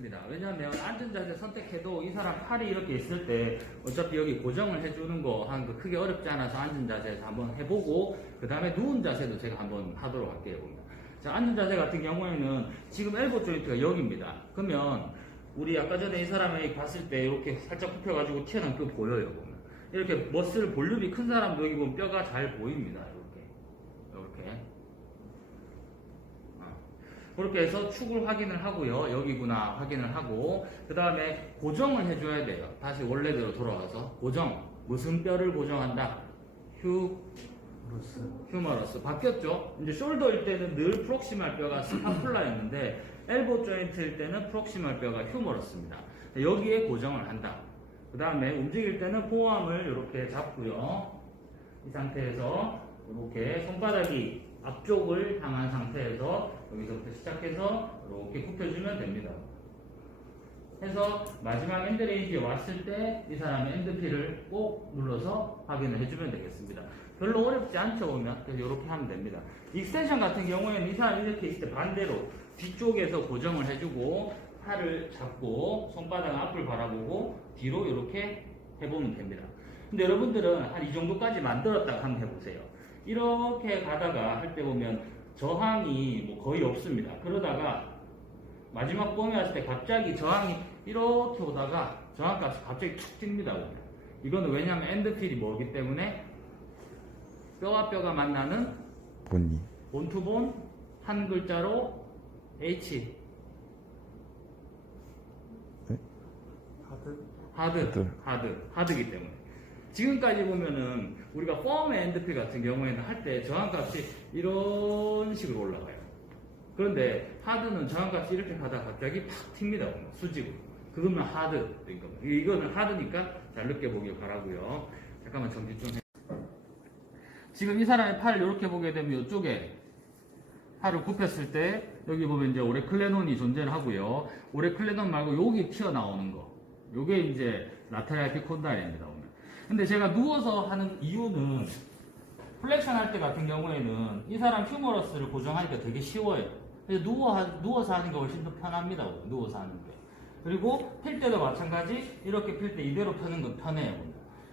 왜냐하면 앉은 자세 선택해도 이 사람 팔이 이렇게 있을 때 어차피 여기 고정을 해주는 거 하는 거 크게 어렵지 않아서 앉은 자세에서 한번 해보고 그 다음에 누운 자세도 제가 한번 하도록 할게요. 자, 앉은 자세 같은 경우에는 지금 엘보 조인트가 여기입니다. 그러면 우리 아까 전에 이 사람이 봤을 때 이렇게 살짝 굽혀가지고 튀어나온 거 보여요. 보면 이렇게 머슬 볼륨이 큰 사람도 여기 보면 뼈가 잘 보입니다. 이렇게 그렇게 해서 축을 확인을 하고요. 여기구나 확인을 하고 그 다음에 고정을 해줘야 돼요. 다시 원래대로 돌아와서 고정. 무슨 뼈를 고정한다? 휴머러스. 바뀌었죠? 이제 숄더일 때는 늘 프록시말 뼈가 스파플라였는데 엘보 조인트일 때는 프록시말 뼈가 휴머러스입니다. 여기에 고정을 한다. 그 다음에 움직일 때는 포함을 이렇게 잡고요. 이 상태에서 이렇게 손바닥이 앞쪽을 향한 상태에서 여기서부터 시작해서 이렇게 굽혀주면 됩니다. 해서 마지막 엔드레인지에 왔을 때 이 사람의 엔드필을 꼭 눌러서 확인을 해주면 되겠습니다. 별로 어렵지 않죠 보면. 그래서 이렇게 하면 됩니다. 익스텐션 같은 경우에는 이 사람이 이렇게 있을 때 반대로 뒤쪽에서 고정을 해주고 팔을 잡고 손바닥 앞을 바라보고 뒤로 이렇게 해보면 됩니다. 근데 여러분들은 한 이 정도까지 만들었다가 한번 해보세요. 이렇게 가다가 할 때 보면 저항이 뭐 거의 없습니다. 그러다가 마지막 봄에 왔을 때 갑자기 저항이 이렇게 오다가 저항값이 갑자기 툭 뜁니다. 이거는 왜냐하면 엔드필이 멀기 때문에 뼈와 뼈가 만나는 본투본 한 글자로 H 하드기 때문에 지금까지 보면은 우리가 펌의 엔드필 같은 경우에는 할 때 저항값이 이런 식으로 올라가요. 그런데 하드는 저항값이 이렇게 가다가 갑자기 팍 튑니다. 수직으로. 그러면 하드. 이거는 하드니까 잘 느껴보길 바라고요. 잠깐만 정지 좀 해. 지금 이 사람의 팔을 이렇게 보게 되면 이쪽에 팔을 굽혔을 때 여기 보면 이제 오레클레논이 존재를 하고요. 오레클레논 말고 여기 튀어나오는 거. 요게 이제 라테랄 에피콘다일입니다. 근데 제가 누워서 하는 이유는 플렉션 할 때 같은 경우에는 이 사람 휴머러스를 고정하니까 되게 쉬워요. 그래서 누워서 하는 게 훨씬 더 편합니다. 누워서 하는 게. 그리고 필 때도 마찬가지 이렇게 필 때 이대로 펴는 건 편해요.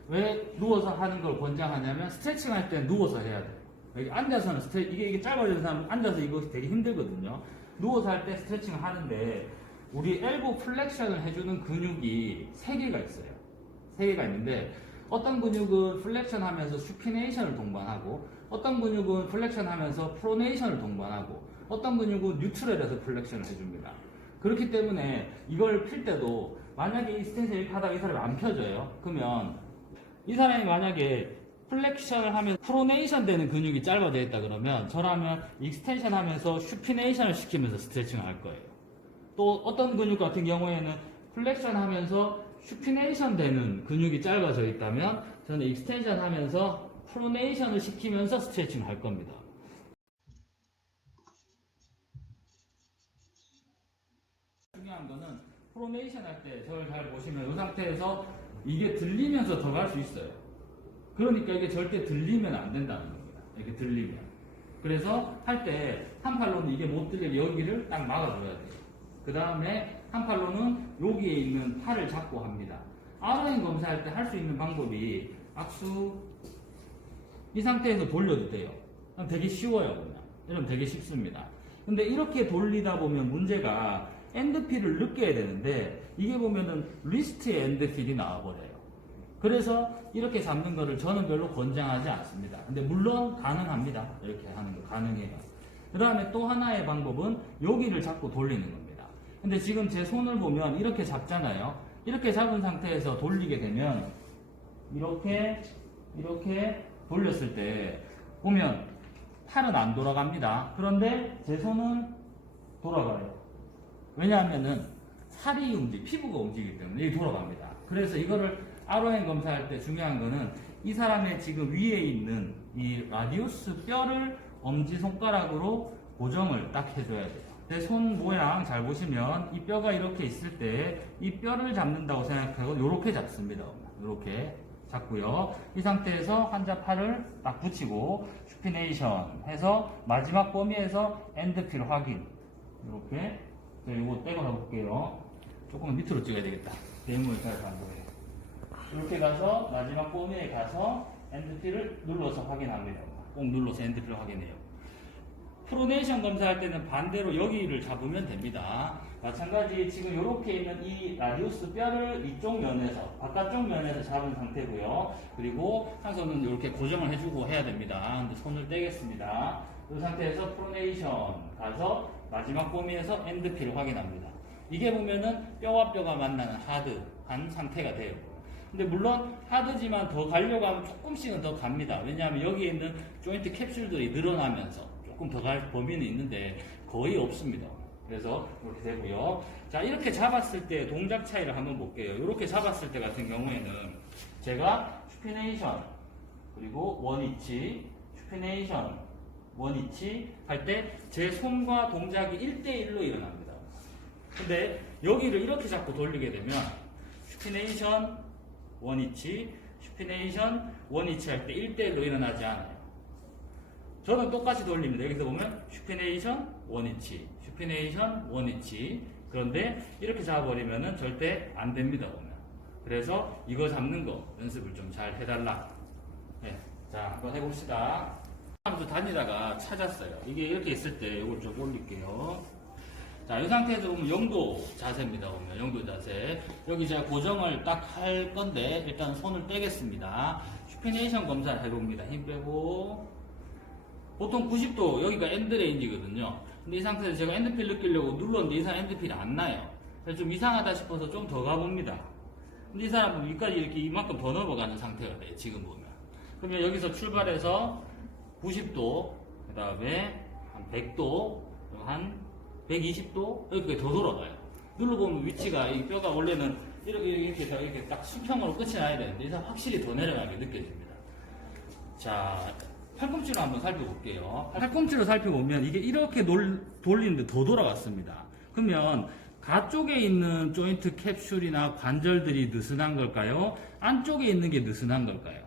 왜 누워서 하는 걸 권장하냐면 스트레칭 할 때는 누워서 해야 돼요. 여기 앉아서는 이게 짧아지는 사람은 앉아서 이거 되게 힘들거든요. 누워서 할 때 스트레칭을 하는데 우리 엘보 플렉션을 해주는 근육이 3개가 있어요. 3개가 있는데 어떤 근육은 플렉션 하면서 슈피네이션을 동반하고 어떤 근육은 플렉션 하면서 프로네이션을 동반하고 어떤 근육은 뉴트럴에서 플렉션을 해줍니다. 그렇기 때문에 이걸 필 때도 만약에 이 스탠스를 이렇게 하다가 이 사람이 안 펴져요. 그러면 이 사람이 만약에 플렉션을 하면 프로네이션 되는 근육이 짧아져 있다 그러면 저라면 익스텐션 하면서 슈피네이션을 시키면서 스트레칭을 할 거예요. 또 어떤 근육 같은 경우에는 플렉션 하면서 슈피네이션 되는 근육이 짧아져 있다면 저는 익스텐션 하면서 프로네이션을 시키면서 스트레칭을 할 겁니다. 중요한 거는 프로네이션 할 때 저를 잘 보시면 이 상태에서 이게 들리면서 더 갈 수 있어요. 그러니까 이게 절대 들리면 안 된다는 겁니다. 이렇게 들리면. 그래서 할 때 한 팔로는 이게 못 들리게 여기를 딱 막아줘야 돼요. 그 다음에 한 팔로는 여기에 있는 팔을 잡고 합니다. RON 검사할 때 할 수 있는 방법이 악수 이 상태에서 돌려도 돼요. 되게 쉬워요. 그냥 되게 쉽습니다. 근데 이렇게 돌리다 보면 문제가 엔드필을 느껴야 되는데 이게 보면은 리스트의 엔드필이 나와버려요. 그래서 이렇게 잡는 거를 저는 별로 권장하지 않습니다. 근데 물론 가능합니다. 이렇게 하는 거 가능해요. 그 다음에 또 하나의 방법은 여기를 잡고 돌리는 겁니다. 근데 지금 제 손을 보면 이렇게 잡잖아요. 이렇게 잡은 상태에서 돌리게 되면 이렇게 돌렸을 때 보면 팔은 안 돌아갑니다. 그런데 제 손은 돌아가요. 왜냐하면은 살이 피부가 움직이기 때문에 이게 돌아갑니다. 그래서 이거를 RON 검사할 때 중요한 거는 이 사람의 지금 위에 있는 이 라디우스 뼈를 엄지손가락으로 고정을 딱 해줘야 돼요. 내 손 모양 잘 보시면 이 뼈가 이렇게 있을 때 이 뼈를 잡는다고 생각하고 이렇게 잡습니다. 이렇게 잡고요. 이 상태에서 환자 팔을 딱 붙이고 슈피네이션 해서 마지막 범위에서 엔드필 확인 이렇게 이거 떼고 가볼게요. 조금 밑으로 찍어야 되겠다. 네모에 가서 안 보여요. 이렇게 가서 마지막 범위에 가서 엔드피를 눌러서 확인합니다. 꼭 눌러서 엔드피를 확인해요. 프로네이션 검사할 때는 반대로 여기를 잡으면 됩니다. 마찬가지 지금 이렇게 있는 이 라디우스 뼈를 이쪽 면에서 바깥쪽 면에서 잡은 상태고요. 그리고 한 손은 이렇게 고정을 해주고 해야 됩니다. 근데 손을 떼겠습니다. 이 상태에서 프로네이션 가서 마지막 범위에서 엔드피를 확인합니다. 이게 보면은 뼈와 뼈가 만나는 하드한 상태가 돼요. 근데 물론 하드지만 더 가려고 하면 조금씩은 더 갑니다. 왜냐하면 여기에 있는 조인트 캡슐들이 늘어나면서 조금 더 갈 범위는 있는데 거의 없습니다. 그래서 이렇게 되고요. 자, 이렇게 잡았을 때 동작 차이를 한번 볼게요. 이렇게 잡았을 때 같은 경우에는 제가 슈피네이션 그리고 원위치, 슈피네이션, 원위치 할 때 제 손과 동작이 1대1로 일어납니다. 근데 여기를 이렇게 자꾸 돌리게 되면 슈피네이션, 원위치, 슈피네이션, 원위치 할 때 1대1로 일어나지 않아요. 저는 똑같이 돌립니다. 여기서 보면 슈피네이션, 원위치, 슈피네이션, 원위치. 그런데 이렇게 잡아버리면 절대 안 됩니다. 보면. 그래서 이거 잡는 거 연습을 좀 잘 해달라. 네. 자, 한번 해봅시다. 다음도 다니다가 찾았어요. 이게 이렇게 있을 때 이걸 좀 올릴게요. 자, 이 상태에서 보면 영도 자세입니다. 보면 영도 자세. 여기 제가 고정을 딱 할 건데 일단 손을 떼겠습니다. 슈피네이션 검사 해봅니다. 힘 빼고. 보통 90도 여기가 엔드레인지거든요. 근데 이 상태에서 제가 엔드필 느끼려고 눌렀는데 이 사람 엔드필이 안 나요. 그래서 좀 이상하다 싶어서 좀 더 가봅니다. 근데 이 사람은 위까지 이렇게 이만큼 더 넘어가는 상태가 돼요. 지금 보면. 그러면 여기서 출발해서 90도, 그 다음에 한 100도, 한 120도 이렇게 더 돌아가요. 눌러보면 위치가 이 뼈가 원래는 이렇게 딱 수평으로 끝이 나야 되는데 이 사람 확실히 더 내려가게 느껴집니다. 자, 팔꿈치로 한번 살펴볼게요. 팔꿈치로 살펴보면 이게 이렇게 돌리는데 더 돌아갔습니다. 그러면 가쪽에 있는 조인트 캡슐이나 관절들이 느슨한 걸까요? 안쪽에 있는 게 느슨한 걸까요?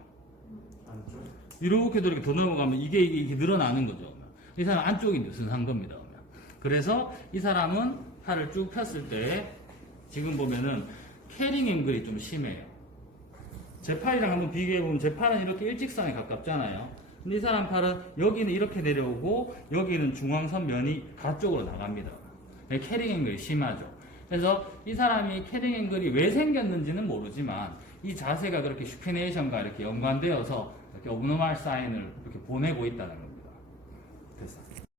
안쪽. 이렇게 더 넘어가면 이게 늘어나는 거죠. 이 사람 안쪽이 느슨한 겁니다. 그래서 이 사람은 팔을 쭉 폈을 때 지금 보면은 캐링 앵글이 좀 심해요. 제 팔이랑 한번 비교해보면 제 팔은 이렇게 일직선에 가깝잖아요. 근데 이 사람 팔은 여기는 이렇게 내려오고 여기는 중앙선 면이 가쪽으로 나갑니다. 캐링 앵글이 심하죠. 그래서 이 사람이 캐링 앵글이 왜 생겼는지는 모르지만 이 자세가 그렇게 슈피네이션과 이렇게 연관되어서 이렇게 오브노말 사인을 이렇게 보내고 있다는 거예요.